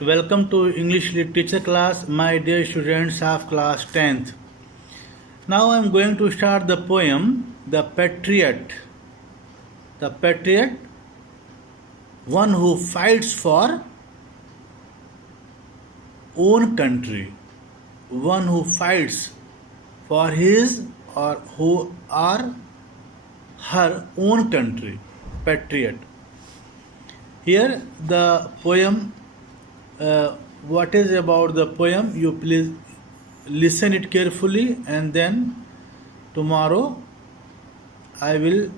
Welcome to English Literature class, my dear students of class 10th. Now I am going to start the poem The Patriot. The Patriot, one who fights for own country, one who fights for his or who are her own country, patriot. Here the poem, what is about the poem, you please listen it carefully, and then tomorrow I will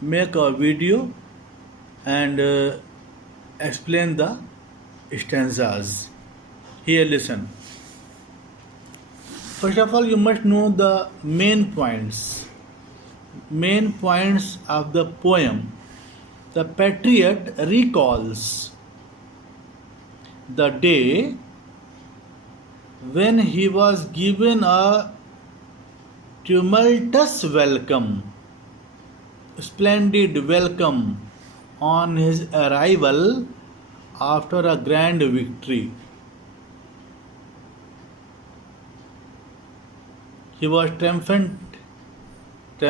make a video and explain the stanzas. Here listen. First of all, you must know the main points of the poem. The patriot recalls the day when he was given a tumultuous welcome, splendid welcome on his arrival after a grand victory. He was triumphant. He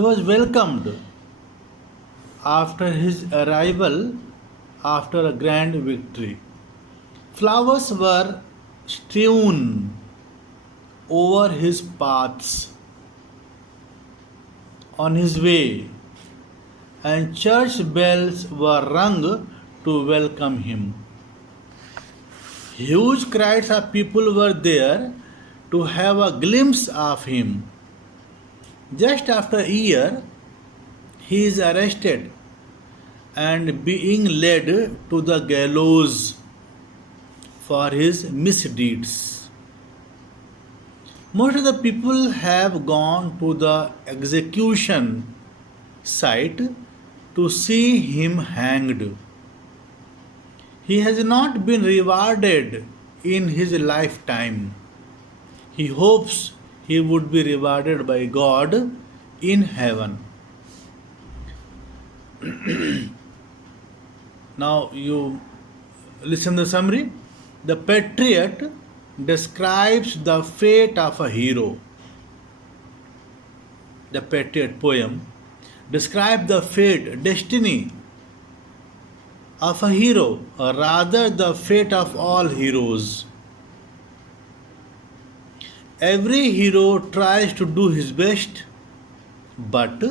was welcomed after his arrival after a grand victory. Flowers were strewn over his paths on his way, and church bells were rung to welcome him. Huge crowds of people were there to have a glimpse of him. Just after a year, he is arrested and being led to the gallows for his misdeeds. Most of the people have gone to the execution site to see him hanged. He has not been rewarded in his lifetime. He hopes he would be rewarded by God in heaven. Now you listen the summary. The patriot describes the fate of a hero. The patriot poem describes the fate, destiny of a hero, or rather the fate of all heroes. Every hero tries to do his best, but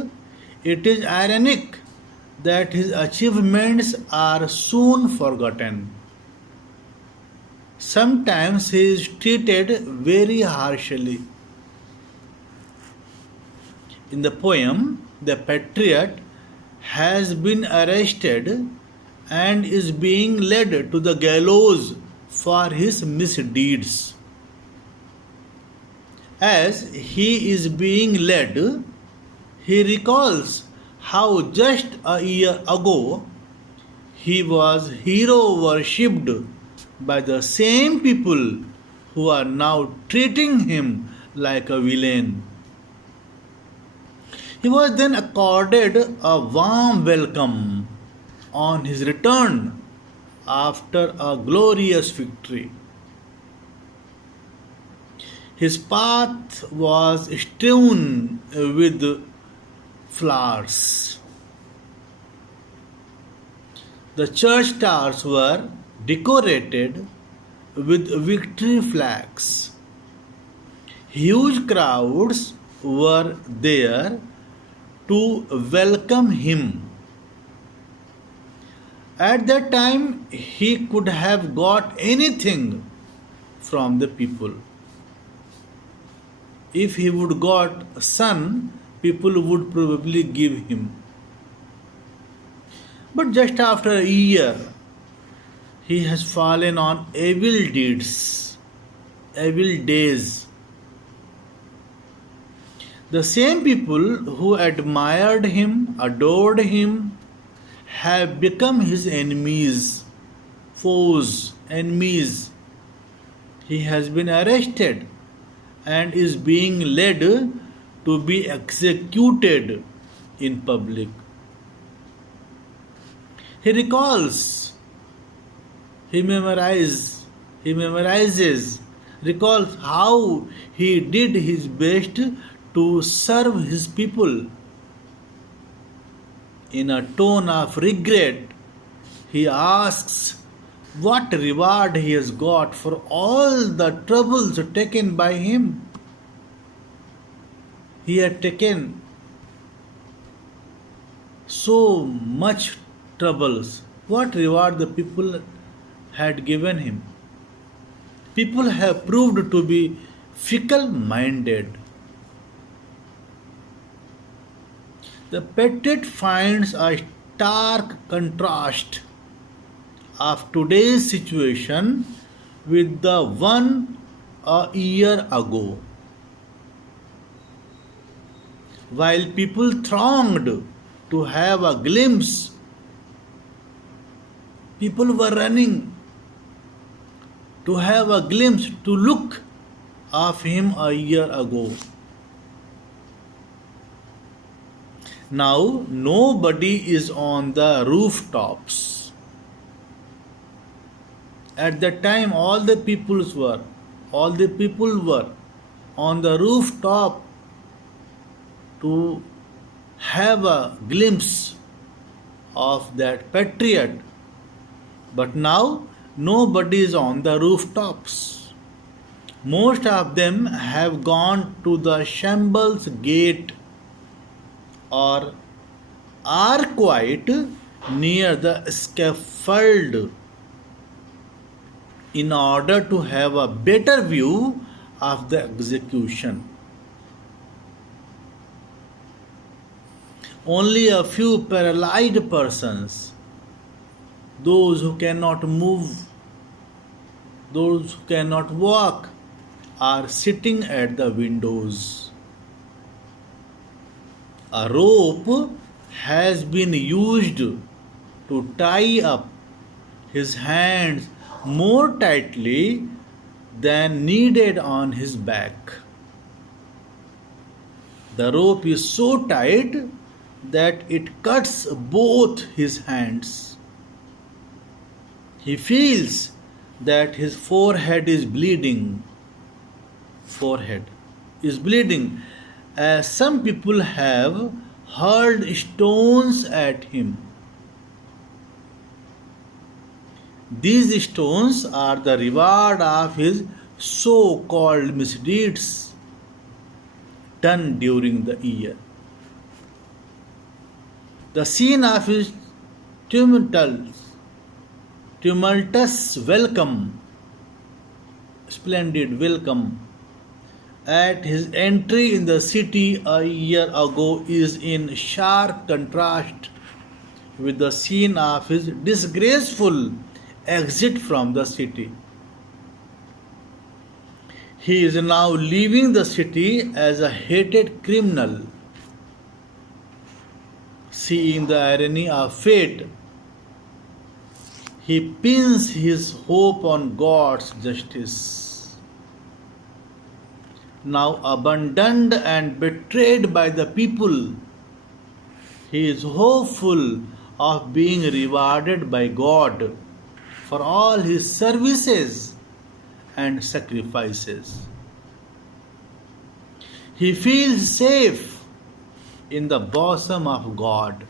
it is ironic that his achievements are soon forgotten. Sometimes he is treated very harshly. In the poem, the patriot has been arrested and is being led to the gallows for his misdeeds. As he is being led, he recalls how just a year ago he was hero worshipped by the same people who are now treating him like a villain. He was then accorded a warm welcome on his return after a glorious victory. His path was strewn with flowers. The church towers were decorated with victory flags. Huge crowds were there to welcome him. At that time, he could have got anything from the people. If he would got a son, people would probably give him. But just after a year, he has fallen on evil deeds, evil days. The same people who admired him, adored him, have become his enemies, foes, enemies. He has been arrested and is being led to be executed in public. He recalls, he memorizes, recalls how he did his best to serve his people. In a tone of regret, he asks what reward he has got for all the troubles taken by him. He had taken so much troubles. What reward the people had given him? People have proved to be fickle minded. The poet finds a stark contrast of today's situation with the one a year ago. While people thronged to have a glimpse, people were running to have a glimpse, to look of him a year ago. Now nobody is on the rooftops. At that time all the people were on the rooftop to have a glimpse of that patriot. But now nobody is on the rooftops. Most of them have gone to the shambles gate or are quite near the scaffold in order to have a better view of the execution. Only a few paralyzed persons, those who cannot move, those who cannot walk, are sitting at the windows. A rope has been used to tie up his hands more tightly than needed on his back. The rope is so tight that it cuts both his hands. He feels that his forehead is bleeding. As some people have hurled stones at him. These stones are the reward of his so-called misdeeds done during the year. The scene of his tumultuous welcome, splendid welcome, at his entry in the city a year ago is in sharp contrast with the scene of his disgraceful exit from the city. He is now leaving the city as a hated criminal. Seeing the irony of fate, he pins his hope on God's justice. Now abandoned and betrayed by the people, he is hopeful of being rewarded by God for all his services and sacrifices. He feels safe in the bosom of God.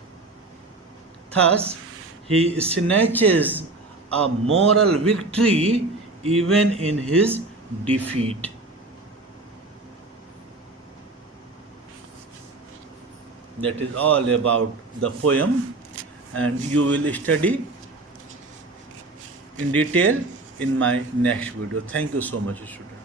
Thus, he snatches a moral victory even in his defeat. That is all about the poem, and you will study in detail in my next video. Thank you so much, students.